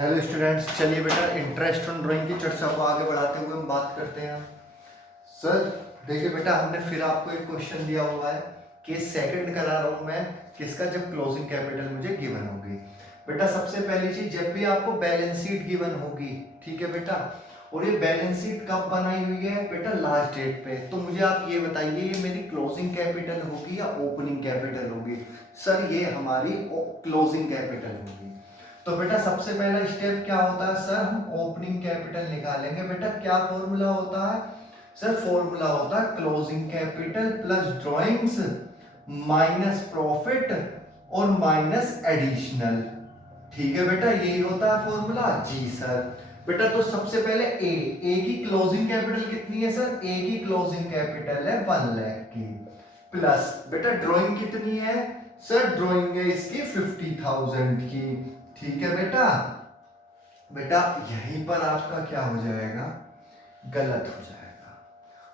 Hello students, चलिए बेटा interest on drawing की चर्चा को आगे बढ़ाते हुए हम बात करते हैं। सर देखिए बेटा, हमने फिर आपको एक क्वेश्चन दिया हुआ है कि सेकंड करा रहा हूं मैं किसका, जब क्लोजिंग कैपिटल मुझे गिवन होगी। बेटा सबसे पहली चीज, जब भी आपको बैलेंस शीट गिवन होगी, ठीक है बेटा, और ये बैलेंस शीट कब बनाई हुई है बेटा, लास्ट डेट पे, तो मुझे आप ये बताइए ये मेरी क्लोजिंग कैपिटल होगी या ओपनिंग कैपिटल होगी। सर ये हमारी क्लोजिंग कैपिटल होगी। तो बेटा सबसे पहला स्टेप क्या होता है सर, हम ओपनिंग कैपिटल निकालेंगे। बेटा क्या फॉर्मूला होता है सर, फॉर्मूला होता है closing capital plus drawings minus profit और माइनस एडिशनल। ठीक है बेटा, यही होता है फॉर्मूला। जी सर। बेटा तो सबसे पहले ए की क्लोजिंग कैपिटल कितनी है सर, ए की क्लोजिंग कैपिटल है 1 लाख की, प्लस बेटा ड्राइंग कितनी है सर, ड्राइंग है इसकी 50,000 की। ठीक है बेटा, बेटा यहीं पर आपका क्या हो जाएगा, गलत हो जाएगा।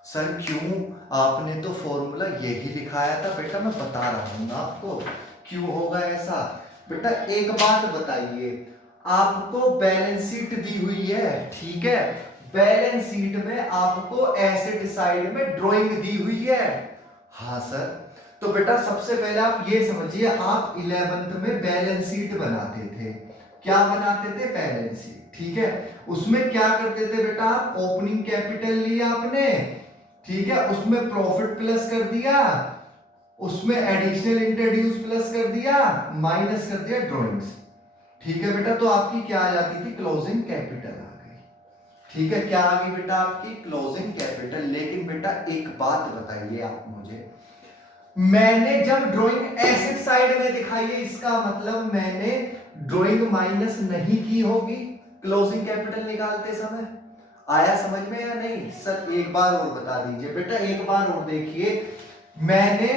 सर क्यों, आपने तो फॉर्मूला यही लिखाया था। बेटा मैं बता रहा हूं आपको क्यों होगा ऐसा। बेटा एक बात बताइए, आपको बैलेंस शीट दी हुई है, ठीक है, बैलेंस शीट में आपको एसेट साइड में ड्राइंग दी हुई है। हाँ सर, तो बेटा सबसे पहले आप ये समझिए, आप 11th में बैलेंस शीट बनाते थे। क्या बनाते थे, बैलेंस शीट, ठीक है। उसमें क्या करते थे बेटा, आप ओपनिंग कैपिटल लिया आपने, ठीक है, उसमें प्रॉफिट प्लस कर दिया, उसमें एडिशनल इंट्रोड्यूस प्लस कर दिया, माइनस कर दिया ड्राइंग्स। ठीक है बेटा, तो आपकी क्या आ जाती थी, क्लोजिंग कैपिटल आ गई। ठीक है, क्या आ गई बेटा, आपकी क्लोजिंग कैपिटल। लेकिन बेटा एक बात बताइए आप मुझे, मैंने जब ड्राइंग एसेट साइड में दिखाई है, इसका मतलब मैंने ड्राइंग माइनस नहीं की होगी क्लोजिंग कैपिटल निकालते समय। आया समझ में या नहीं सर, एक बार और बता दीजिए बेटा, एक बार और देखिए, मैंने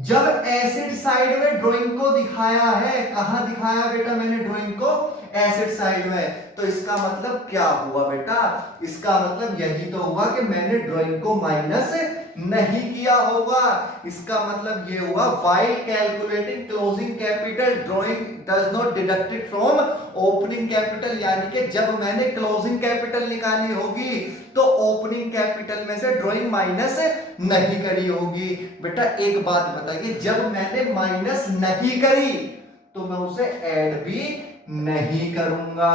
जब एसेट साइड में ड्राइंग को दिखाया है, कहां दिखाया बेटा मैंने ड्राइंग को, एसेट साइड में, तो इसका मतलब क्या हुआ बेटा, इसका मतलब यही तो हुआ कि मैंने ड्राइंग को माइनस नहीं किया होगा। इसका मतलब ये हुआ, while calculating closing capital drawing does not deducted from opening capital, यानी कि जब मैंने क्लोजिंग कैपिटल निकाली होगी तो ओपनिंग कैपिटल में से ड्राइंग माइनस नहीं करी होगी। बेटा एक बात बताइए, जब मैंने माइनस नहीं करी तो मैं उसे ऐड भी नहीं करूंगा।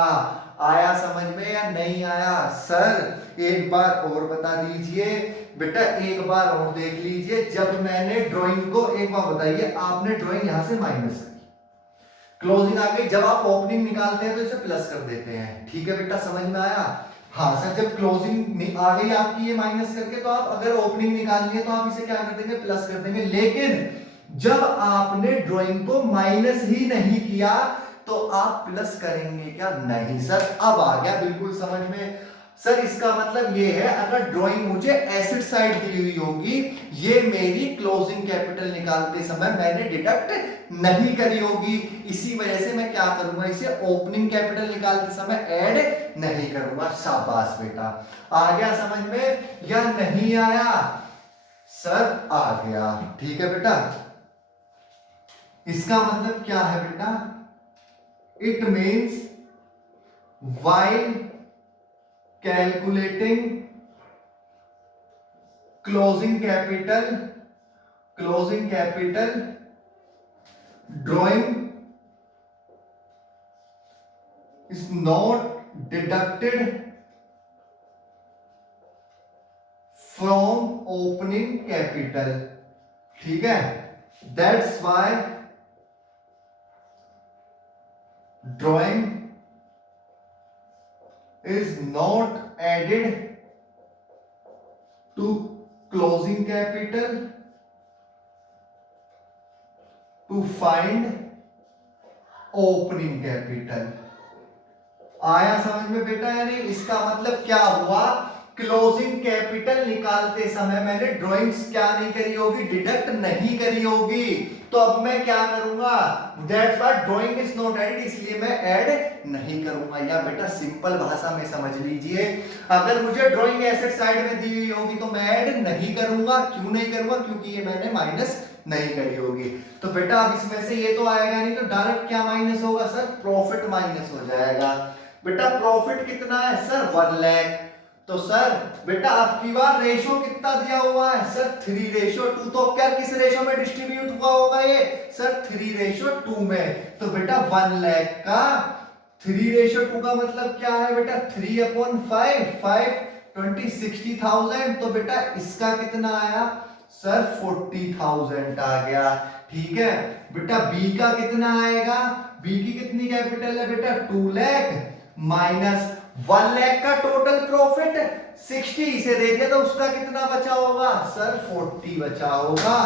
आया समझ में या नहीं आया सर, एक बार और बता दीजिए बेटा, एक बार और देख लीजिए, जब मैंने ड्राइंग को, एक बार बताइए, आपने ड्राइंग यहां से माइनस करी, क्लोजिंग आ गई, जब आप ओपनिंग निकालते हैं तो इसे प्लस कर देते हैं। ठीक है बेटा, समझ में आया। हाँ सर, जब क्लोजिंग आ गई आपकी ये माइनस करके, तो आप अगर ओपनिंग निकालनी है तो आप इसे क्या कर देंगे, प्लस कर देंगे। लेकिन जब आपने ड्राइंग को माइनस ही नहीं किया तो आप प्लस करेंगे क्या, नहीं सर। अब आ गया बिल्कुल समझ में सर, इसका मतलब ये है, अगर ड्राइंग मुझे एसेट साइड दी हुई होगी, ये मेरी क्लोजिंग कैपिटल निकालते समय मैंने डिडक्ट नहीं करी होगी, इसी वजह से मैं क्या करूंगा, इसे ओपनिंग कैपिटल निकालते समय ऐड नहीं करूंगा। शाबाश बेटा, आ गया समझ में या नहीं आया सर, आ गया। ठीक है बेटा, इसका मतलब क्या है बेटा, it means while calculating closing capital drawing is not deducted from opening capital। ठीक है, that's why drawing is not added to closing capital to find opening capital। आया समझ में बेटा या नहीं, इसका मतलब क्या हुआ, क्लोजिंग कैपिटल निकालते समय मैंने ड्राइंग्स क्या नहीं करी होगी, डिडक्ट नहीं करी होगी, तो अब मैं क्या करूंगा, that's why drawing is not added, इसलिए मैं ऐड नहीं करूंगा। या बेटा सिंपल भाषा में समझ लीजिए, अगर मुझे ड्राइंग एसेट साइड में दी हुई होगी तो मैं ऐड नहीं करूंगा। क्यों नहीं करूंगा, क्योंकि ये मैंने माइनस नहीं करी होगी। तो बेटा अब इसमें से ये तो आएगा नहीं, तो डायरेक्ट क्या माइनस होगा सर, प्रॉफिट माइनस हो जाएगा। बेटा प्रॉफिट कितना है सर 1 लाख। तो सर बेटा आपकी बार रेशो कितना दिया हुआ है सर 3:2। तो क्या किस रेशो में डिस्ट्रीब्यूट हुआ होगा ये सर 3:2 में। तो बेटा 1 लाख का 3:2 का मतलब क्या है बेटा 3/5 5 20 60,000। तो बेटा इसका कितना आया सर 40,000 आ गया। ठीक है बेटा बी का कितना आएगा, बी की कितनी कैपिटल है बेटा 2 लाख माइनस 1 लाख का टोटल प्रॉफिट 60 इसे दे दिया तो उसका कितना बचा होगा सर 40 बचा होगा।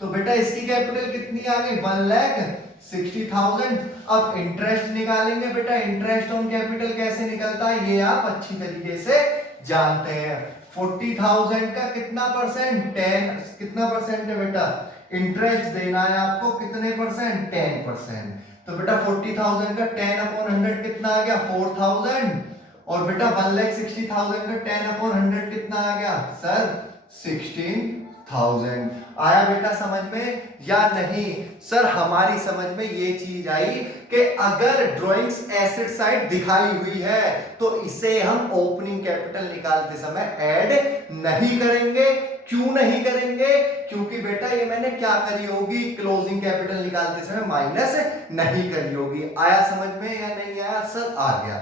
तो बेटा इसकी कैपिटल कितनी आ गई 1,60,000। अब इंटरेस्ट निकालेंगे बेटा, इंटरेस्ट ऑन कैपिटल कैसे निकलता है ये आप अच्छी तरीके से जानते हैं। 40,000 का कितना परसेंट 10 कितना परसेंट है बेटा, इंटरेस्ट देना है आपको कितने परसेंट 10%। तो बेटा 40,000 का 10/100 कितना आ गया 4,000। और बेटा 1,60,000 का 10/100 कितना आ गया सर 16,000। आया बेटा समझ में या नहीं सर? हमारी समझ में ये चीज आई कि अगर ड्राइंग्स एसेट साइड दिखाई हुई है तो इसे हम ओपनिंग कैपिटल निकालते समय ऐड नहीं करेंगे। क्यों नहीं करेंगे? क्योंकि बेटा ये मैंने क्या करी होगी, क्लोजिंग कैपिटल निकालते समय माइनस नहीं करी होगी। आया समझ में या नहीं आया सर? आ गया।